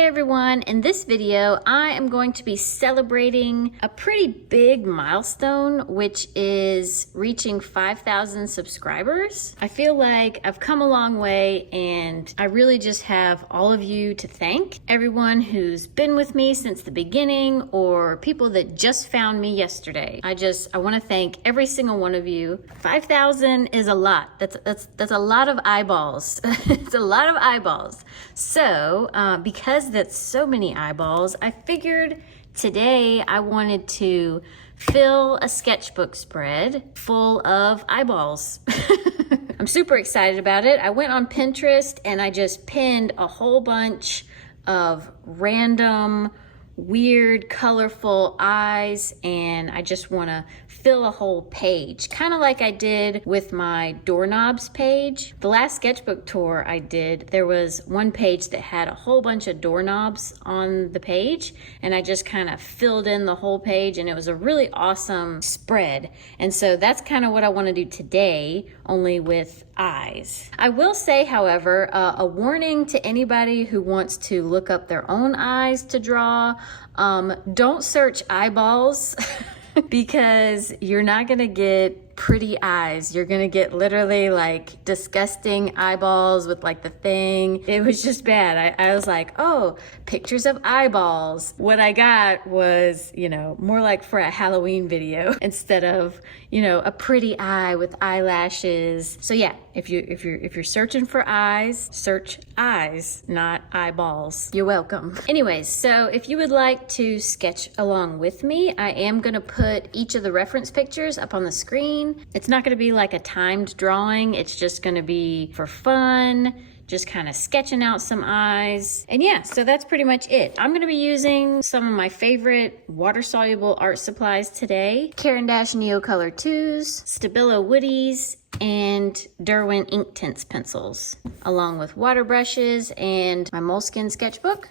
Hey everyone, in this video I am going to be celebrating a pretty big milestone, which is reaching 5,000 subscribers. I feel like I've come a long way and I really just have all of you to thank. Everyone who's been with me since the beginning or people that just found me yesterday. I want to thank every single one of you. 5,000 is a lot. That's a lot of eyeballs. It's a lot of eyeballs. So because that's so many eyeballs, I figured today I wanted to fill a sketchbook spread full of eyeballs. I'm super excited about it. I went on Pinterest and I just pinned a whole bunch of random, weird, colorful eyes, and I just want to fill a whole page, kind of like I did with my doorknobs page. The last sketchbook tour I did, there was one page that had a whole bunch of doorknobs on the page, and I just kind of filled in the whole page, and it was a really awesome spread. And so that's kind of what I want to do today, only with eyes. I will say, however, a warning to anybody who wants to look up their own eyes to draw, don't search eyeballs because you're not gonna get pretty eyes. You're gonna get literally like disgusting eyeballs with like the thing. It was just bad. I was like, oh, pictures of eyeballs. What I got was, more like for a Halloween video instead of, a pretty eye with eyelashes. So yeah, if you're searching for eyes, search eyes, not eyeballs. You're welcome. Anyways, so if you would like to sketch along with me, I am gonna put each of the reference pictures up on the screen. It's not going to be like a timed drawing. It's just going to be for fun, just kind of sketching out some eyes. And yeah, so that's pretty much it. I'm going to be using some of my favorite water-soluble art supplies today. Caran Neocolor IIs, Stabilo Woodys, and Derwent Inktense pencils, along with water brushes and my Moleskine sketchbook.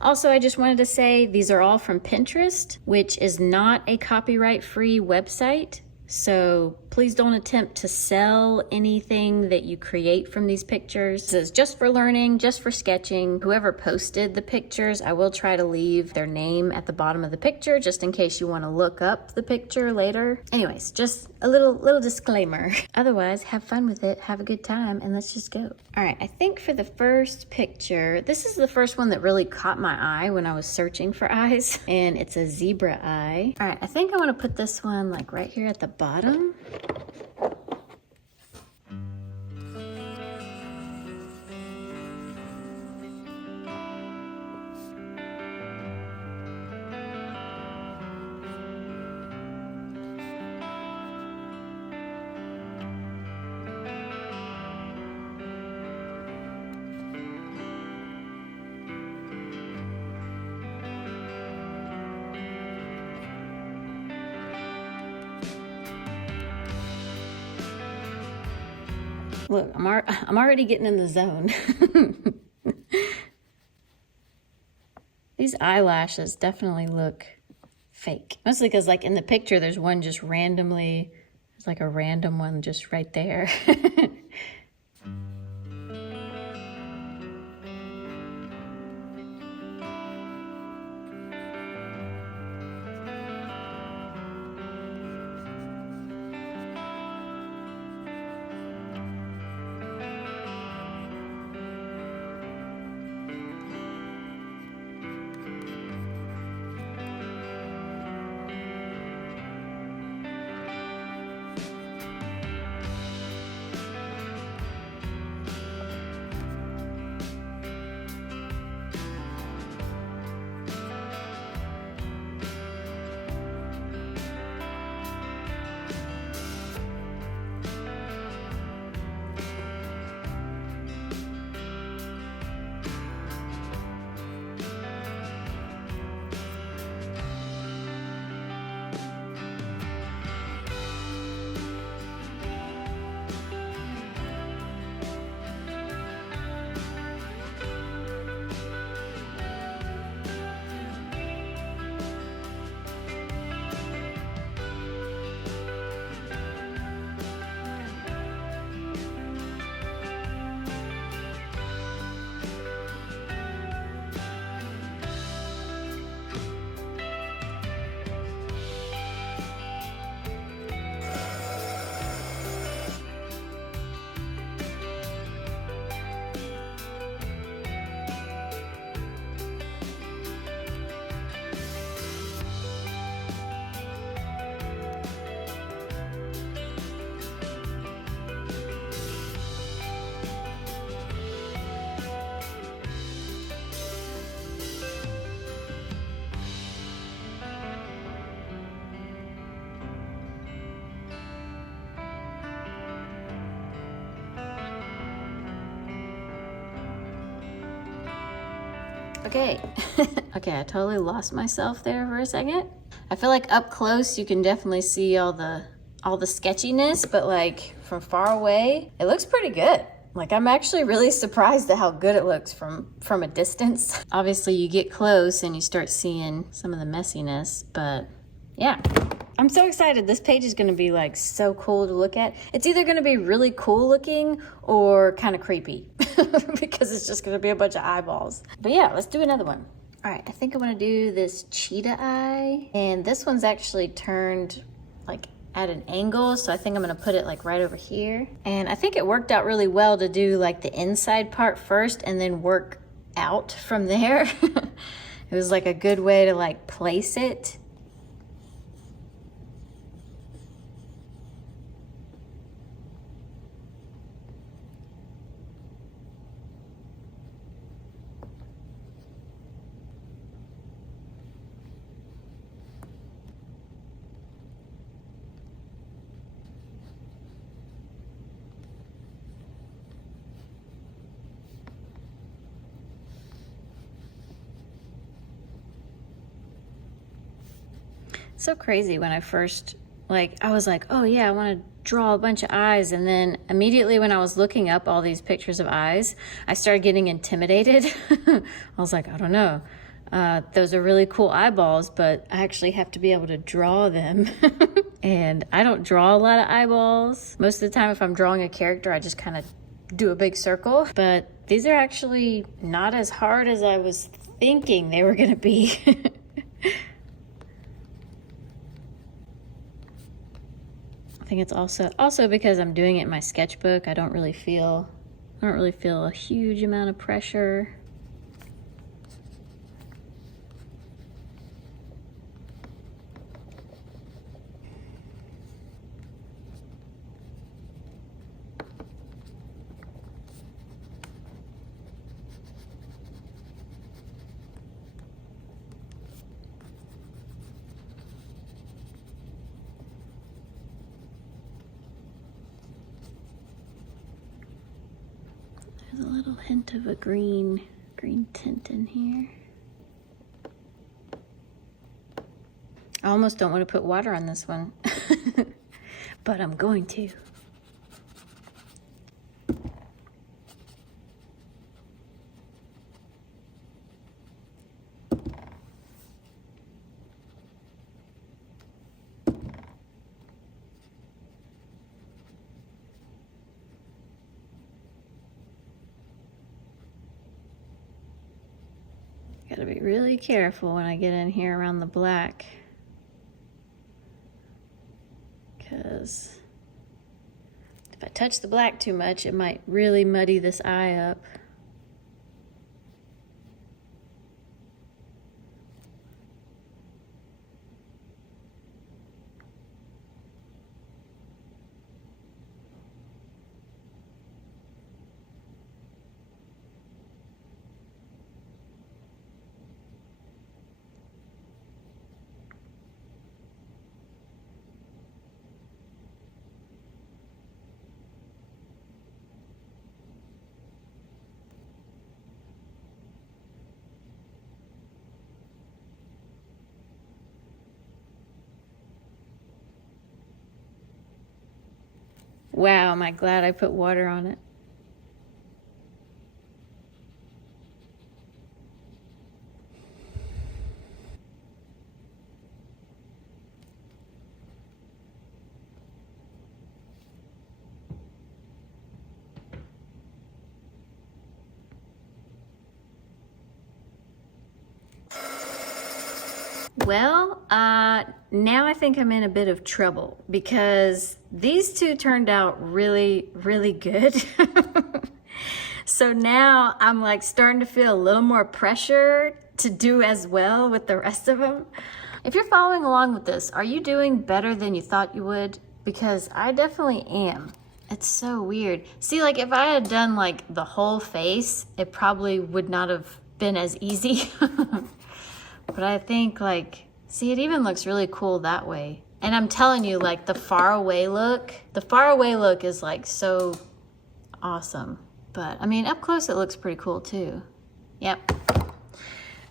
Also, I just wanted to say these are all from Pinterest, which is not a copyright-free website. So please don't attempt to sell anything that you create from these pictures. This is just for learning, just for sketching. Whoever posted the pictures, I will try to leave their name at the bottom of the picture just in case you want to look up the picture later. Anyways, just a little disclaimer. Otherwise, have fun with it, have a good time, and let's just go. All right, I think for the first picture, this is the first one that really caught my eye when I was searching for eyes, and it's a zebra eye. All right, I think I want to put this one like right here at the bottom. Look, I'm already getting in the zone. These eyelashes definitely look fake. Mostly because like in the picture, there's one just randomly, there's like a random one just right there. Okay, okay, I totally lost myself there for a second. I feel like up close you can definitely see all the sketchiness, but like from far away, it looks pretty good. Like I'm actually really surprised at how good it looks from a distance. Obviously you get close and you start seeing some of the messiness, but yeah. I'm so excited. This page is gonna be like so cool to look at. It's either gonna be really cool looking or kind of creepy because it's just gonna be a bunch of eyeballs. But yeah, let's do another one. All right, I think I wanna do this cheetah eye. And this one's actually turned like at an angle, so I think I'm gonna put it like right over here. And I think it worked out really well to do like the inside part first and then work out from there. It was like a good way to like place it. So crazy when I first, I was like, oh yeah, I want to draw a bunch of eyes. And then immediately when I was looking up all these pictures of eyes, I started getting intimidated. I was like, I don't know. Those are really cool eyeballs, but I actually have to be able to draw them. And I don't draw a lot of eyeballs. Most of the time, if I'm drawing a character, I just kind of do a big circle. But these are actually not as hard as I was thinking they were gonna be. I think it's also because I'm doing it in my sketchbook. I don't really feel a huge amount of pressure. There's a little hint of a green tint in here. I almost don't want to put water on this one, but I'm going to. Gotta be really careful when I get in here around the black, because if I touch the black too much, it might really muddy this eye up. Wow, am I glad I put water on it. Well, now I think I'm in a bit of trouble because these two turned out really, really good. So now I'm like starting to feel a little more pressure to do as well with the rest of them. If you're following along with this, are you doing better than you thought you would? Because I definitely am. It's so weird. See, like if I had done like the whole face, it probably would not have been as easy. But I think like, see, it even looks really cool that way. And I'm telling you, like the far away look is like so awesome. But I mean, up close, it looks pretty cool too. Yep.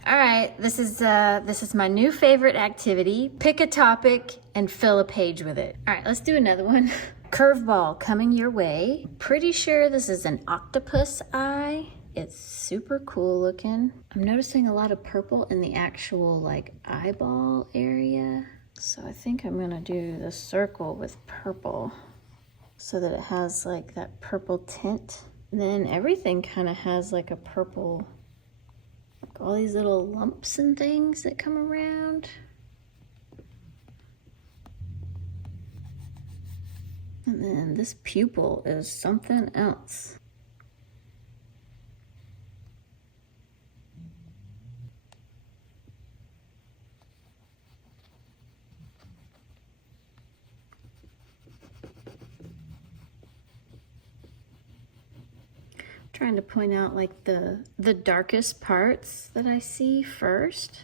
All right, this is my new favorite activity. Pick a topic and fill a page with it. All right, let's do another one. Curveball coming your way. Pretty sure this is an octopus eye. It's super cool looking. I'm noticing a lot of purple in the actual like eyeball area. So I think I'm gonna do the circle with purple so that it has like that purple tint. And then everything kind of has like a purple, like all these little lumps and things that come around. And then this pupil is something else. Trying to point out like the darkest parts that I see first.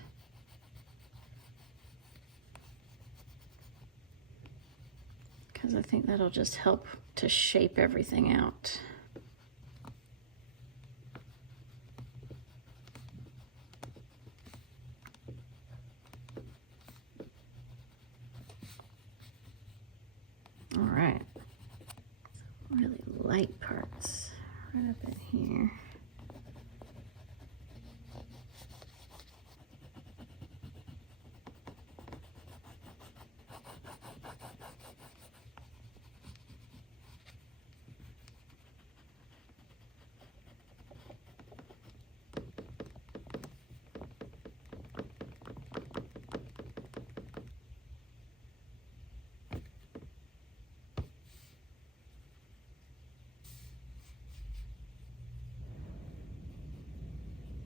Because I think that'll just help to shape everything out. All right, really light parts right up in here.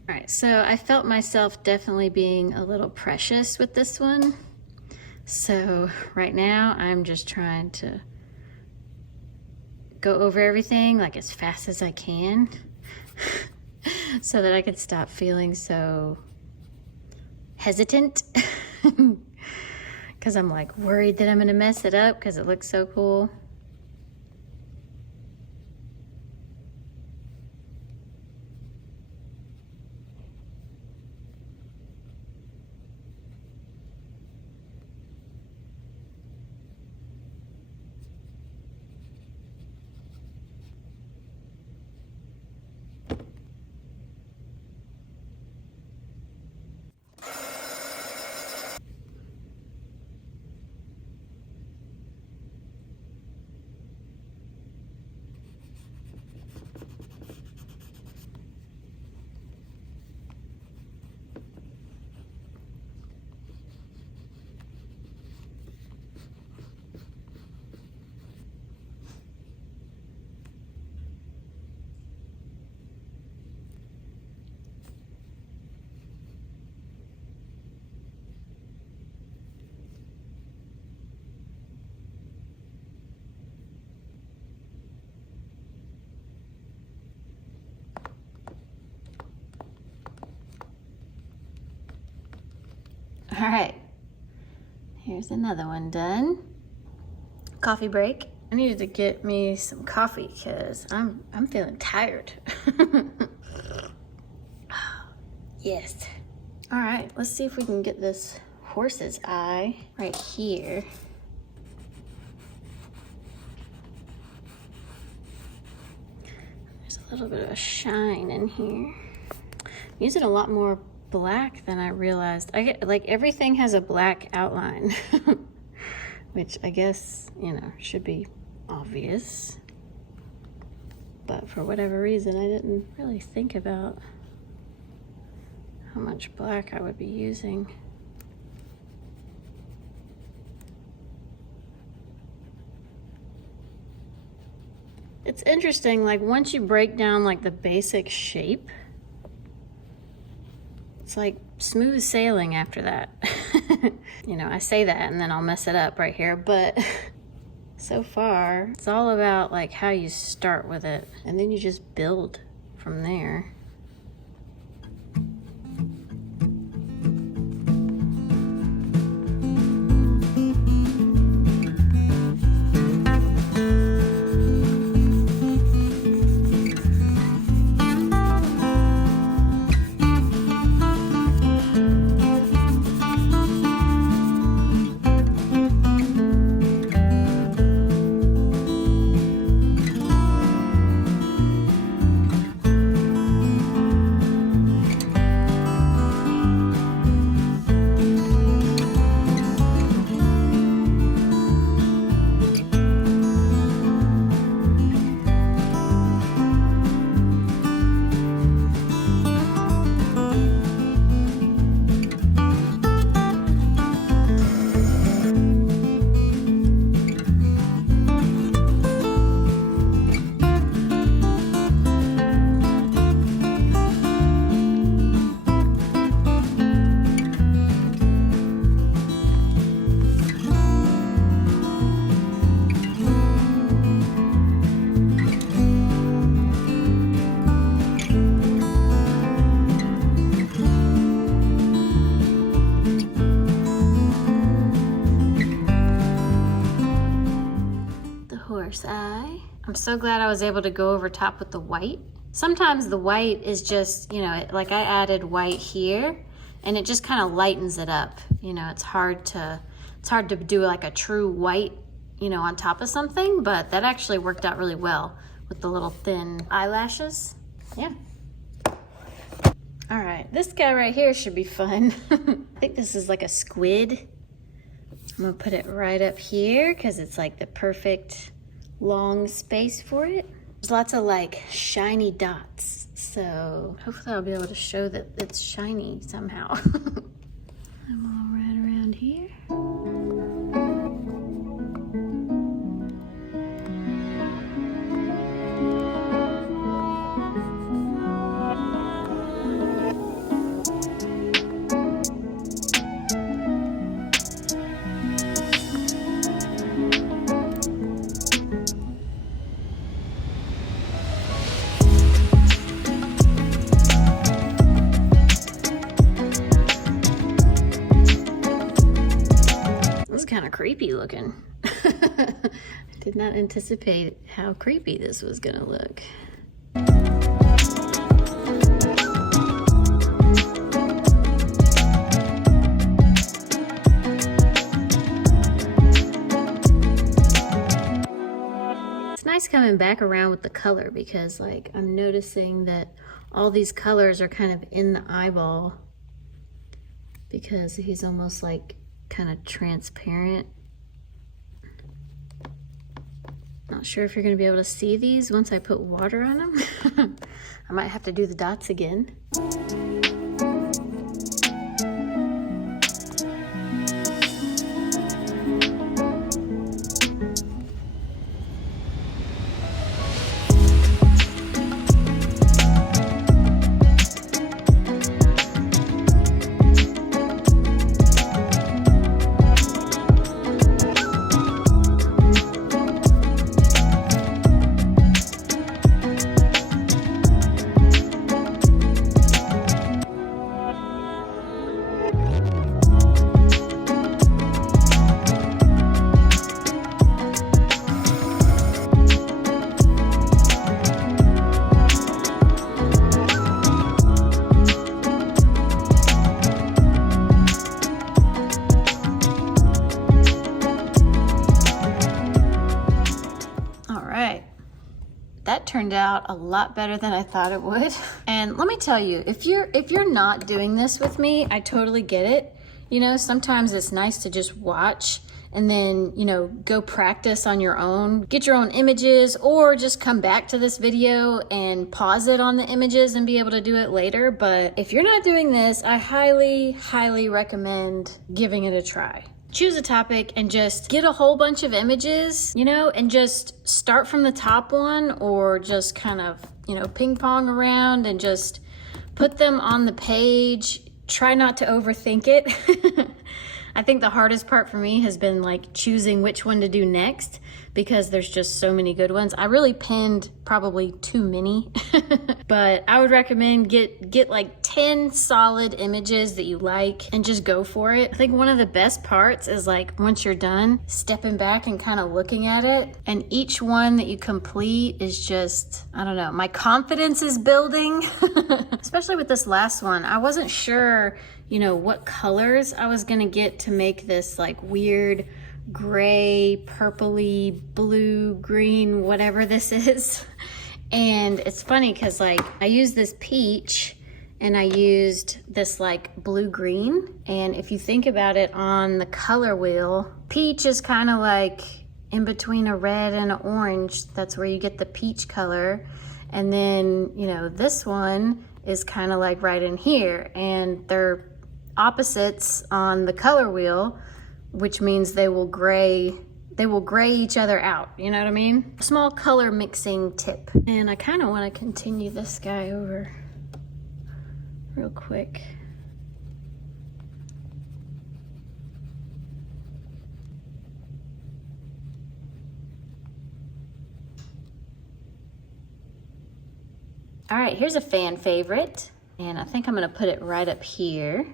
All right, so I felt myself definitely being a little precious with this one. So right now I'm just trying to go over everything like as fast as I can so that I could stop feeling so hesitant because I'm like worried that I'm gonna mess it up because it looks so cool. All right, here's another one done. Coffee break. I needed to get me some coffee because I'm feeling tired. Yes. All right, let's see if we can get this horse's eye right here. There's a little bit of a shine in here. I'm using a lot more black than I realized. I get like everything has a black outline, which I guess, you know, should be obvious. But for whatever reason, I didn't really think about how much black I would be using. It's interesting, like once you break down like the basic shape, it's like smooth sailing after that. You know, I say that and then I'll mess it up right here, but so far, it's all about like how you start with it and then you just build from there. eye. I'm so glad I was able to go over top with the white. Sometimes the white is just, you know, like I added white here and it just kind of lightens it up. You know, it's hard to do like a true white, you know, on top of something, but that actually worked out really well with the little thin eyelashes. Yeah. All right, this guy right here should be fun. I think this is like a squid. I'm gonna put it right up here because it's like the perfect long space for it. There's lots of like shiny dots, so hopefully I'll be able to show that it's shiny somehow. I'm all right around here. Kind of creepy looking. Did not anticipate how creepy this was gonna look. It's nice coming back around with the color because like I'm noticing that all these colors are kind of in the eyeball because he's almost like kind of transparent. Not sure if you're going to be able to see these once I put water on them. I might have to do the dots again. That turned out a lot better than I thought it would. And let me tell you, if you're not doing this with me, I totally get it. You know, sometimes it's nice to just watch and then, you know, go practice on your own, get your own images, or just come back to this video and pause it on the images and be able to do it later. But if you're not doing this, I highly, highly recommend giving it a try. Choose a topic and just get a whole bunch of images, you know, and just start from the top one or just kind of, you know, ping pong around and just put them on the page. Try not to overthink it. I think the hardest part for me has been like choosing which one to do next because there's just so many good ones. I really pinned probably too many, but I would recommend get like 10 solid images that you like and just go for it. I think one of the best parts is like once you're done, stepping back and kind of looking at it, and each one that you complete is just, I don't know, my confidence is building. Especially with this last one. I wasn't sure, you know, what colors I was gonna get to make this like weird gray, purpley, blue, green, whatever this is. And it's funny because like I used this peach and I used this like blue-green. And if you think about it on the color wheel, peach is kind of like in between a red and an orange. That's where you get the peach color. And then, you know, this one is kind of like right in here, and they're opposites on the color wheel, which means they will gray each other out, you know what I mean? Small color mixing tip. And I kind of want to continue this guy over real quick. All right, here's a fan favorite, and I think I'm gonna put it right up here.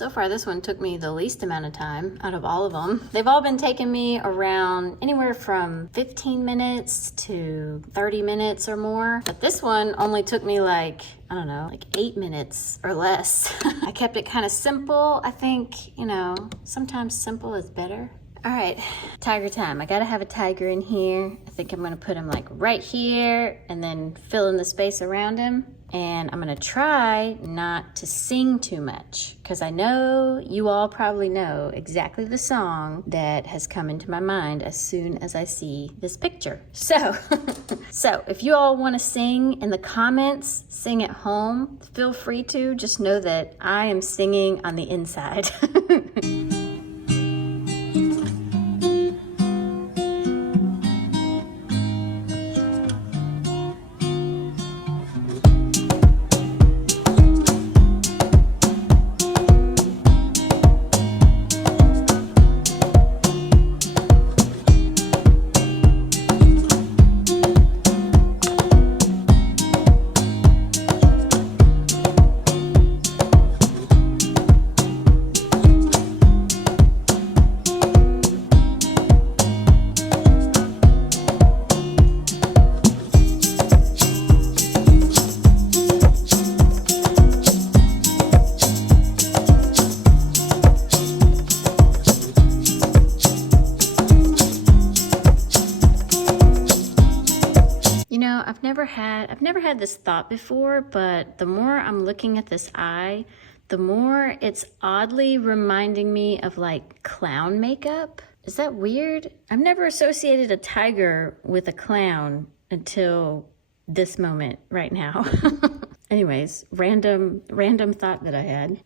so far this one took me the least amount of time out of all of them. They've all been taking me around anywhere from 15 minutes to 30 minutes or more. But this one only took me like, I don't know, like 8 minutes or less. I kept it kind of simple. I think, you know, sometimes simple is better. All right, tiger time. I gotta have a tiger in here. I think I'm gonna put him like right here and then fill in the space around him. And I'm gonna try not to sing too much because I know you all probably know exactly the song that has come into my mind as soon as I see this picture. So, so if you all wanna sing in the comments, sing at home, feel free to. Just know that I am singing on the inside. I've never had this thought before, but the more I'm looking at this eye, the more it's oddly reminding me of like clown makeup. Is that weird? I've never associated a tiger with a clown until this moment right now. Anyways, random thought that I had.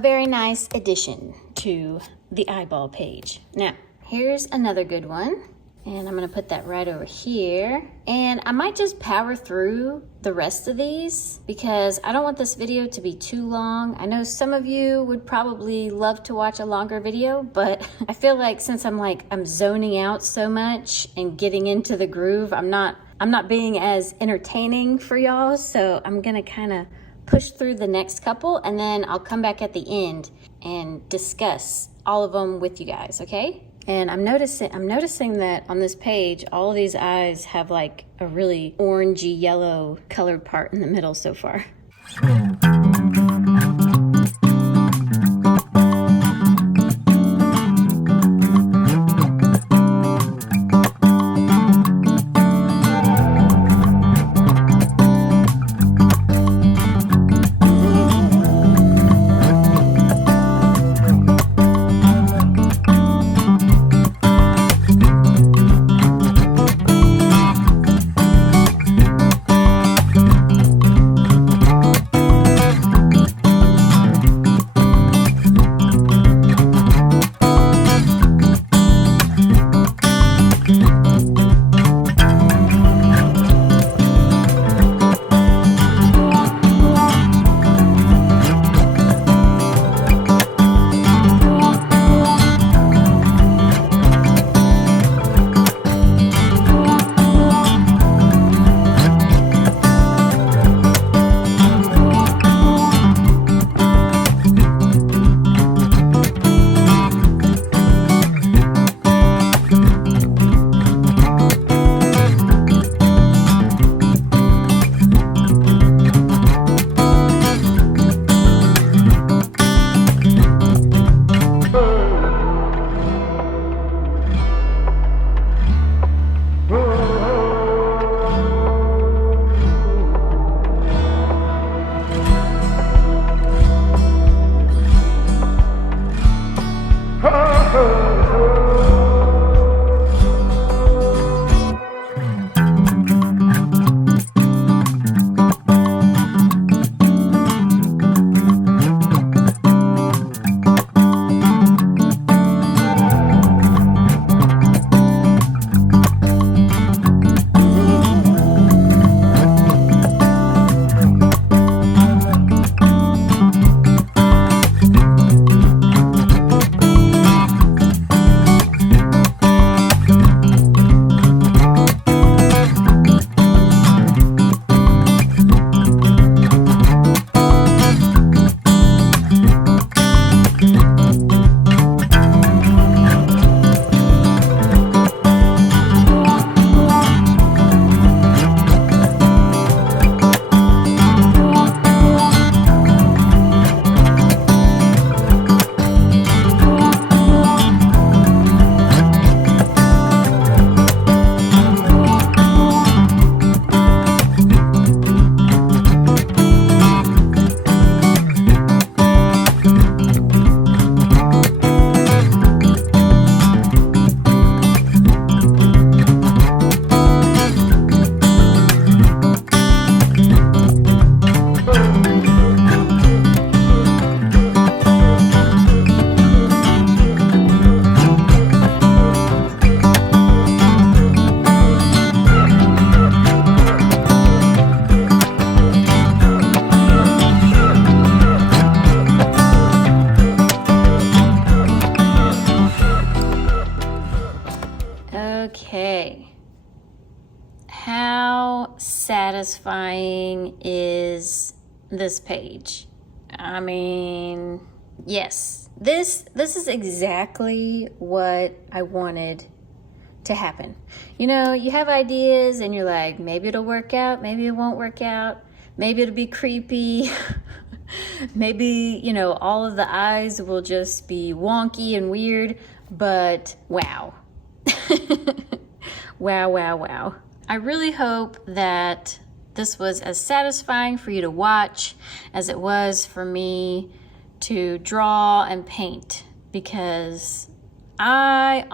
Very nice addition to the eyeball page. Now, here's another good one. And I'm gonna put that right over here. And I might just power through the rest of these because I don't want this video to be too long. I know some of you would probably love to watch a longer video, but I feel like since I'm zoning out so much and getting into the groove, I'm not being as entertaining for y'all. So I'm gonna kind of push through the next couple and then I'll come back at the end and discuss all of them with you guys, okay? And I'm noticing that on this page, all of these eyes have like a really orangey yellow colored part in the middle so far. satisfying is this page. I mean, yes, this is exactly what I wanted to happen. You know, you have ideas and you're like, maybe it'll work out, maybe it won't work out, maybe it'll be creepy. Maybe, you know, all of the eyes will just be wonky and weird, but wow. Wow, wow, wow. I really hope that this was as satisfying for you to watch as it was for me to draw and paint, because I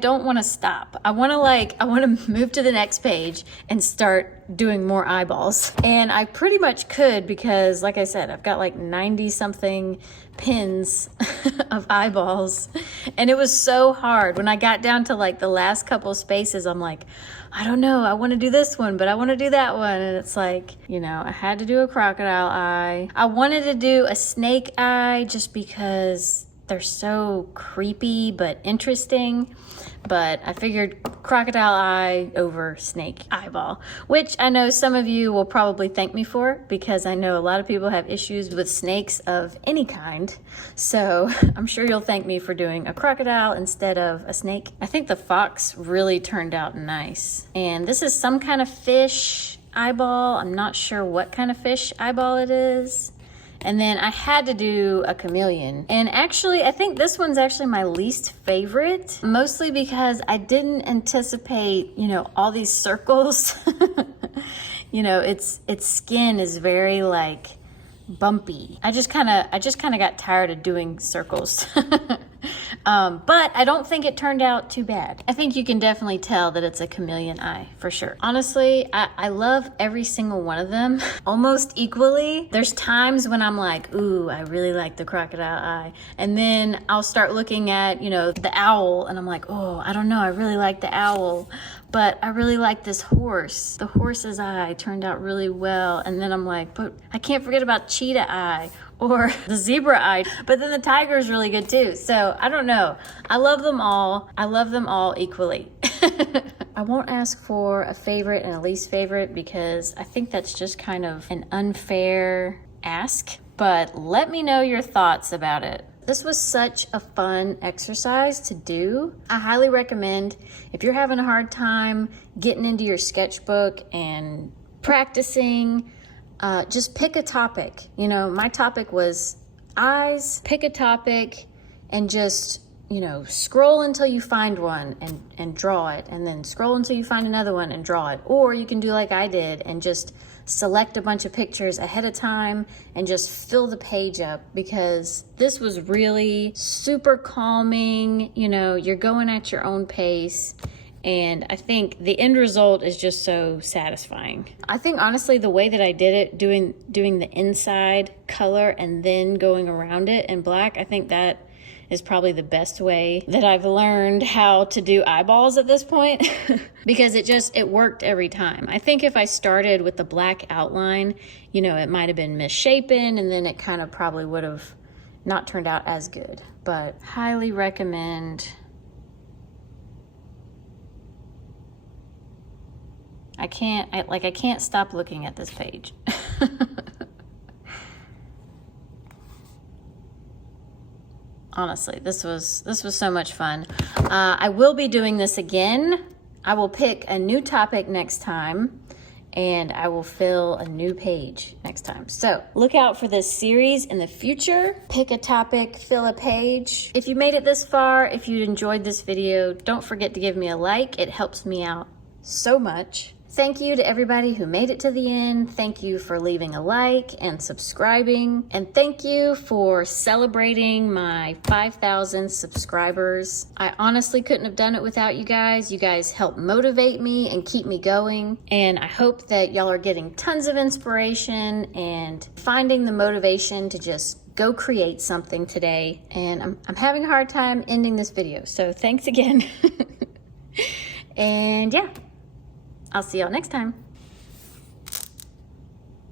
don't want to stop. I want to move to the next page and start doing more eyeballs. And I pretty much could, because like I said, I've got like 90 something pins of eyeballs. And it was so hard. When I got down to like the last couple spaces, I'm like, I don't know, I want to do this one, but I want to do that one. And it's like, you know, I had to do a crocodile eye. I wanted to do a snake eye just because they're so creepy but interesting, but I figured crocodile eye over snake eyeball, which I know some of you will probably thank me for, because I know a lot of people have issues with snakes of any kind. So I'm sure you'll thank me for doing a crocodile instead of a snake. I think the fox really turned out nice. And this is some kind of fish eyeball. I'm not sure what kind of fish eyeball it is. And then I had to do a chameleon. And actually, I think this one's actually my least favorite, mostly because I didn't anticipate, you know, all these circles. You know, its skin is very like bumpy. I just kind of got tired of doing circles. But I don't think it turned out too bad. I think you can definitely tell that it's a chameleon eye for sure. Honestly, I love every single one of them almost equally. There's times when I'm like, ooh, I really like the crocodile eye. And then I'll start looking at, you know, the owl, and I'm like, oh, I don't know, I really like the owl, but I really like this horse. The horse's eye turned out really well. And then I'm like, but I can't forget about cheetah eye, or the zebra eye, but then the tiger is really good too. So I don't know. I love them all. I love them all equally. I won't ask for a favorite and a least favorite, because I think that's just kind of an unfair ask, but let me know your thoughts about it. This was such a fun exercise to do. I highly recommend, if you're having a hard time getting into your sketchbook and practicing, just pick a topic. You know, my topic was eyes. Pick a topic and just, you know, scroll until you find one and draw it, and then scroll until you find another one and draw it. Or you can do like I did and just select a bunch of pictures ahead of time and just fill the page up, because this was really super calming. You know, you're going at your own pace. And I think the end result is just so satisfying. I think honestly, the way that I did it, doing the inside color and then going around it in black, I think that is probably the best way that I've learned how to do eyeballs at this point, because it worked every time. I think if I started with the black outline, you know, it might have been misshapen, and then it kind of probably would have not turned out as good. But highly recommend. I can't stop looking at this page. Honestly, this was so much fun. I will be doing this again. I will pick a new topic next time, and I will fill a new page next time. So look out for this series in the future. Pick a topic, fill a page. If you made it this far, if you enjoyed this video, don't forget to give me a like. It helps me out so much. Thank you to everybody who made it to the end. Thank you for leaving a like and subscribing. And thank you for celebrating my 5,000 subscribers. I honestly couldn't have done it without you guys. You guys help motivate me and keep me going. And I hope that y'all are getting tons of inspiration and finding the motivation to just go create something today. And I'm having a hard time ending this video. So thanks again. And yeah. I'll see y'all next time.